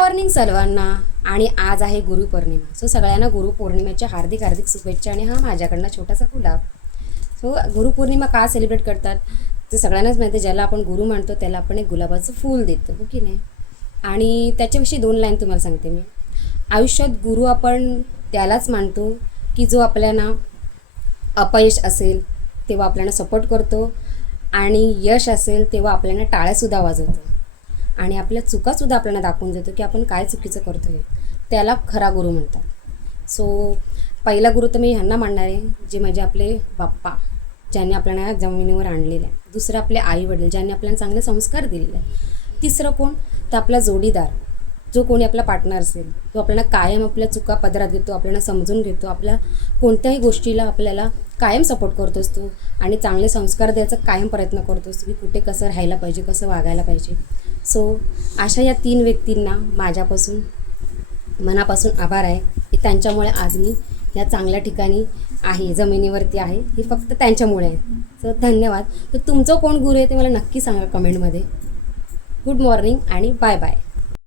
Morning सर्वांना. आणि आज आहे गुरुपौर्णिमा. सो सगळ्यांना गुरुपौर्णिमेच्या हार्दिक हार्दिक शुभेच्छा. आणि हा माझ्याकडनं छोटासा गुलाब. सो गुरुपौर्णिमा का सेलिब्रेट करतात ते सगळ्यांनाच माहिती आहे. ज्याला आपण गुरु मानतो त्याला आपण एक गुलाबाचं फूल देतो, हो की नाही. आणि त्याच्याविषयी 2 लाईन तुम्हाला सांगते मी. आयुष्यात गुरु आपण त्यालाच मानतो की जो आपल्याला अपयश असेल तेव्हा आपल्याला सपोर्ट करतो, आणि यश असेल तेव्हा आपल्याला टाळ्यासुद्धा वाजवतो, आणि आपल्या चुकासुद्धा आपल्याला दाखवून देतो की आपण काय चुकीचं करतो आहे. त्याला खरा गुरु म्हणतात. सो पहिला गुरु तर मी ह्यांना मानणार आहे, जे म्हणजे आपले बाप्पा, ज्यांनी आपल्याला जमिनीवर आणलेलं आहे. दुसरं आपले आई वडील, ज्यांनी आपल्याला चांगले संस्कार दिलेले आहे. तिसरं कोण, तर आपला जोडीदार, जो कोणी आपला पार्टनर असेल, तो आपल्याला कायम आपल्या चुका पदरात घेतो, आपल्याला समजून घेतो, आपल्या कोणत्याही गोष्टीला आपल्याला कायम सपोर्ट करतो असतो, आणि चांगले संस्कार द्यायचा कायम प्रयत्न करतो असतो की कुठे कसं राहायला पाहिजे, कसं वागायला पाहिजे. सो अशा या 3 व्यक्तींना माझ्यापासून मनापासून आभार आहे की त्यांच्यामुळे आज मी या चांगल्या ठिकाणी आहे, जमिनीवरती आहे. हे फक्त त्यांच्यामुळे आहे. सो धन्यवाद. तर तुमचं कोण गुरु आहे ते मला नक्की सांगा कमेंटमध्ये. गुड मॉर्निंग आणि बाय बाय.